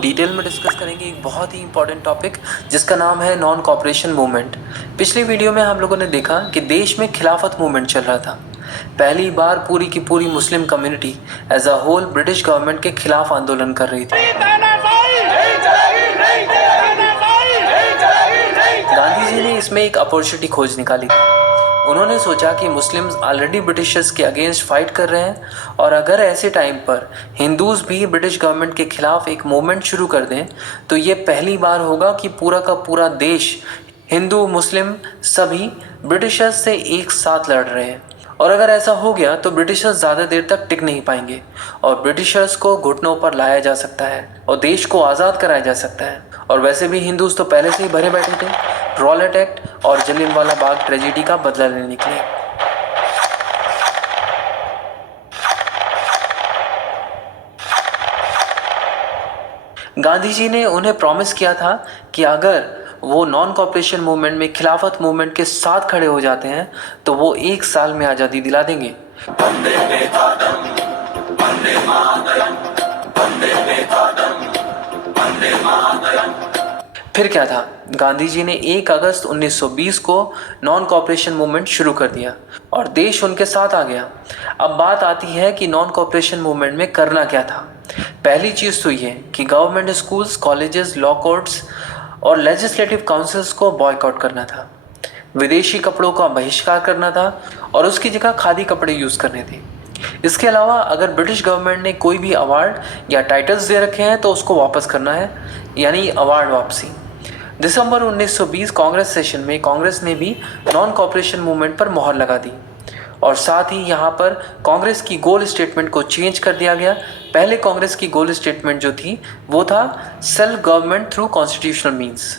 Detail में discuss करेंगे एक बहुत ही इंपॉर्टेंट टॉपिक जिसका नाम है नॉन कॉपरेशन मूवमेंट। पिछली वीडियो में हम लोगों ने देखा कि देश में खिलाफत मूवमेंट चल रहा था। पहली बार पूरी की पूरी Muslim community as a whole British government के खिलाफ आंदोलन कर रही थी। गांधी जी ने इसमें एक अपॉर्चुनिटी खोज निकाली थी। उन्होंने सोचा कि मुस्लिम्स ऑलरेडी ब्रिटिशर्स के अगेंस्ट फाइट कर रहे हैं और अगर ऐसे टाइम पर हिंदूज भी ब्रिटिश गवर्नमेंट के खिलाफ एक मूवमेंट शुरू कर दें तो ये पहली बार होगा कि पूरा का पूरा देश, हिंदू मुस्लिम सभी ब्रिटिशर्स से एक साथ लड़ रहे हैं। और अगर ऐसा हो गया तो ब्रिटिशर्स ज़्यादा देर तक टिक नहीं पाएंगे और ब्रिटिशर्स को घुटनों पर लाया जा सकता है और देश को आज़ाद कराया जा सकता है। और वैसे भी हिंदूज तो पहले से ही भरे बैठे थे रॉलेट एक्ट और जलियांवाला बाग ट्रेजेडी का बदला लेने के लिए। गांधी जी ने उन्हें प्रॉमिस किया था कि अगर वो नॉन कॉपरेशन मूवमेंट में खिलाफत मूवमेंट के साथ खड़े हो जाते हैं तो वो 1 साल में आज़ादी दिला देंगे। फिर क्या था, गांधी जी ने 1 अगस्त 1920 को नॉन कॉपरेशन मूवमेंट शुरू कर दिया और देश उनके साथ आ गया। अब बात आती है कि नॉन कॉपरेशन मूवमेंट में करना क्या था। पहली चीज़ तो ये कि government schools, colleges, law courts और लेजिस्लेटिव काउंसिल्स को बॉयकॉट करना था। विदेशी कपड़ों का बहिष्कार करना था और उसकी जगह खादी कपड़े यूज़ करने थे। इसके अलावा अगर ब्रिटिश गवर्नमेंट ने कोई भी अवार्ड या टाइटल्स दे रखे हैं तो उसको वापस करना है, यानी अवार्ड वापसी। दिसंबर 1920 कांग्रेस सेशन में कांग्रेस ने भी नॉन कॉपरेशन मूवमेंट पर मोहर लगा दी और साथ ही यहाँ पर कांग्रेस की गोल स्टेटमेंट को चेंज कर दिया गया। पहले कांग्रेस की गोल स्टेटमेंट जो थी वो था self government through constitutional means.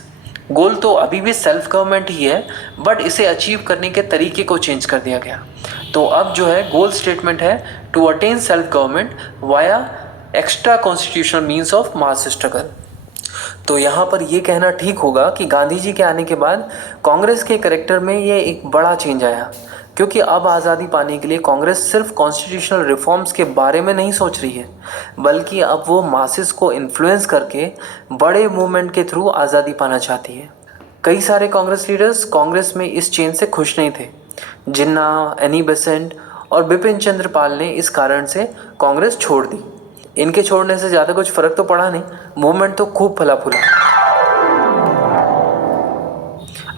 Goal तो अभी भी सेल्फ गवर्नमेंट ही है बट इसे अचीव करने के तरीके को चेंज कर दिया गया। तो अब जो है गोल स्टेटमेंट है to attain self government via extra constitutional means of mass struggle. तो यहाँ पर ये कहना ठीक होगा कि गांधी जी के आने के बाद कांग्रेस के करेक्टर में ये एक बड़ा चेंज आया, क्योंकि अब आज़ादी पाने के लिए कांग्रेस सिर्फ कॉन्स्टिट्यूशनल रिफॉर्म्स के बारे में नहीं सोच रही है, बल्कि अब वो मासेस को इन्फ्लुएंस करके बड़े मूवमेंट के थ्रू आज़ादी पाना चाहती है। कई सारे कांग्रेस लीडर्स कांग्रेस में इस चेंज से खुश नहीं थे। जिन्ना, एनी बेसेंट और बिपिन चंद्र पाल ने इस कारण से कांग्रेस छोड़ दी। इनके छोड़ने से ज़्यादा कुछ फ़र्क तो पड़ा नहीं, मूवमेंट तो खूब फला फूला।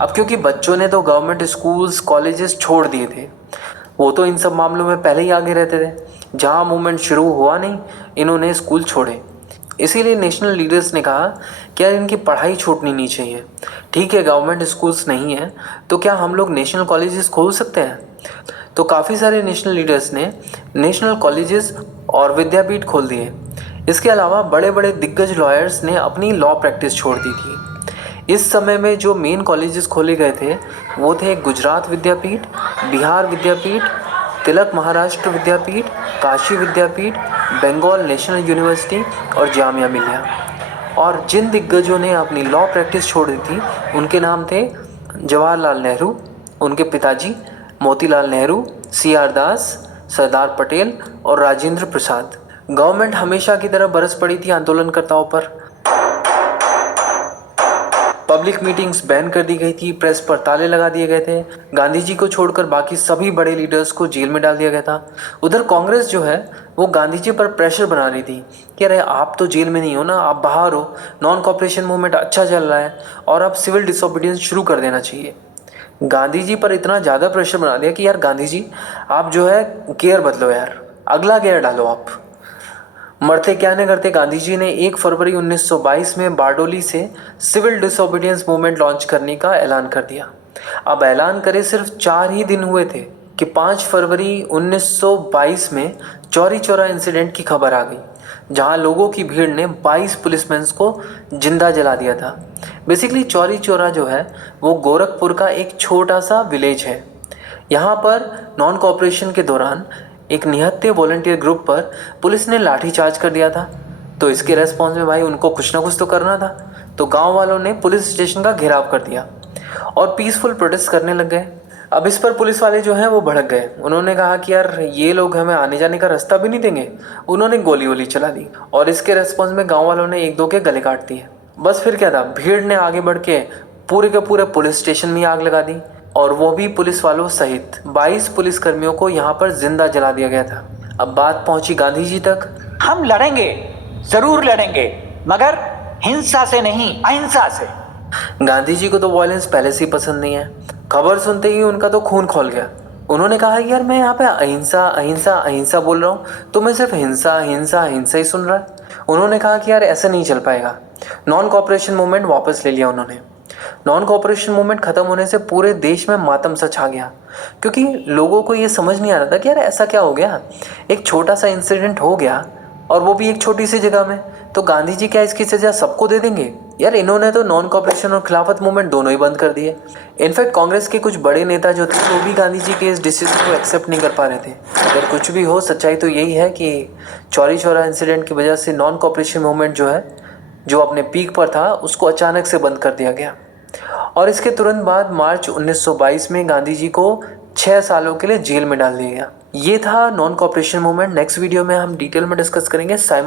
अब क्योंकि बच्चों ने तो गवर्नमेंट स्कूल्स, कॉलेजेस छोड़ दिए थे, वो तो इन सब मामलों में पहले ही आगे रहते थे। जहाँ मूवमेंट शुरू हुआ नहीं, इन्होंने स्कूल छोड़े। इसीलिए नेशनल लीडर्स ने कहा कि यार इनकी पढ़ाई छूटनी नहीं चाहिए। ठीक है, गवर्नमेंट स्कूल्स नहीं है तो क्या हम लोग नेशनल कॉलेजेस खोल सकते हैं? तो काफ़ी सारे नेशनल लीडर्स ने नेशनल कॉलेजेस और विद्यापीठ खोल दिए। इसके अलावा बड़े बड़े दिग्गज लॉयर्स ने अपनी लॉ प्रैक्टिस छोड़ दी थी। इस समय में जो मेन कॉलेजेस खोले गए थे वो थे गुजरात विद्यापीठ, बिहार विद्यापीठ, तिलक महाराष्ट्र विद्यापीठ, काशी विद्यापीठ, बंगाल नेशनल यूनिवर्सिटी और जामिया मिलिया। और जिन दिग्गजों ने अपनी लॉ प्रैक्टिस छोड़ दी थी उनके नाम थे जवाहरलाल नेहरू, उनके पिताजी मोतीलाल नेहरू, CR दास, सरदार पटेल और राजेंद्र प्रसाद। गवर्नमेंट हमेशा की तरह बरस पड़ी थी आंदोलनकर्ताओं पर। पब्लिक मीटिंग्स बैन कर दी गई थी, प्रेस पर ताले लगा दिए गए थे। गांधी जी को छोड़कर बाकी सभी बड़े लीडर्स को जेल में डाल दिया गया था। उधर कांग्रेस जो है वो गांधी जी पर प्रेशर बना रही थी कि अरे आप तो जेल में नहीं हो ना, आप बाहर हो, नॉन कॉपरेशन मूवमेंट अच्छा चल रहा है और अब सिविल डिसोबीडियंस शुरू कर देना चाहिए। गांधी जी पर इतना ज़्यादा प्रेशर बना दिया कि यार गांधी जी आप जो है गियर बदलो, यार अगला गियर डालो आप। मरते क्या न करते गांधी जी ने 1 फरवरी 1922 में बारडोली से सिविल डिसोबीडियंस मूवमेंट लॉन्च करने का ऐलान कर दिया। अब ऐलान करे सिर्फ 4 ही दिन हुए थे कि 5 फरवरी 1922 में चौरी चौरा इंसिडेंट की खबर आ गई, जहां लोगों की भीड़ ने 22 पुलिसमैन को जिंदा जला दिया था। बेसिकली चौरी चौरा जो है वो गोरखपुर का एक छोटा सा विलेज है। यहाँ पर नॉन कॉपरेशन के दौरान एक निहत्थे वॉलंटियर ग्रुप पर पुलिस ने लाठीचार्ज कर दिया था। तो इसके रेस्पॉन्स में भाई उनको कुछ ना कुछ तो करना था, तो गांव वालों ने पुलिस स्टेशन का घेराव कर दिया और पीसफुल प्रोटेस्ट करने लग गए। अब इस पर पुलिस वाले जो हैं वो भड़क गए। उन्होंने कहा कि यार ये लोग हमें आने जाने का रास्ता भी नहीं देंगे। उन्होंने गोली वोली चला दी और इसके रेस्पॉन्स में गांव वालों ने एक दो के गले काट दिए। बस फिर क्या था, भीड़ ने आगे बढ़ के पूरे के पूरे पुलिस स्टेशन में आग लगा दी और वो भी पुलिस वालों सहित 22 पुलिसकर्मियों को यहाँ पर जिंदा जला दिया गया था। अब बात पहुंची गांधी जी तक। हम लड़ेंगे, जरूर लड़ेंगे, मगर हिंसा से नहीं, अहिंसा से। गांधी जी को तो वॉयलेंस पहले से ही पसंद नहीं है। खबर सुनते ही उनका तो खून खौल गया। उन्होंने कहा यार मैं यहाँ पे अहिंसा अहिंसा अहिंसा बोल रहा हूँ, तो मैं सिर्फ हिंसा हिंसा हिंसा ही सुन रहा है। उन्होंने कहा कि यार ऐसा नहीं चल पाएगा। नॉन कॉपरेशन मूवमेंट वापस ले लिया उन्होंने। नॉन कॉपरेशन मूवमेंट खत्म होने से पूरे देश में मातम सा छा गया, क्योंकि लोगों को ये समझ नहीं आ रहा था कि यार ऐसा क्या हो गया। एक छोटा सा इंसिडेंट हो गया और वो भी एक छोटी सी जगह में, तो गांधी जी क्या इसकी सजा सबको दे देंगे? यार इन्होंने तो नॉन कॉपरेशन और खिलाफत मूवमेंट दोनों ही बंद कर दिए। इनफैक्ट कांग्रेस के कुछ बड़े नेता जो थे वो भी गांधी जी के इस डिसीजन को एक्सेप्ट नहीं कर पा रहे थे। अगर कुछ भी हो, सच्चाई तो यही है कि चौरी चौरा इंसिडेंट की वजह से नॉन कॉपरेशन मूवमेंट जो है, जो अपने पीक पर था, उसको अचानक से बंद कर दिया गया। और इसके तुरंत बाद मार्च 1922 में गांधी जी को 6 सालों के लिए जेल में डाल दिया गया। ये था non cooperation movement. Next video में हम डिटेल में डिस्कस करेंगे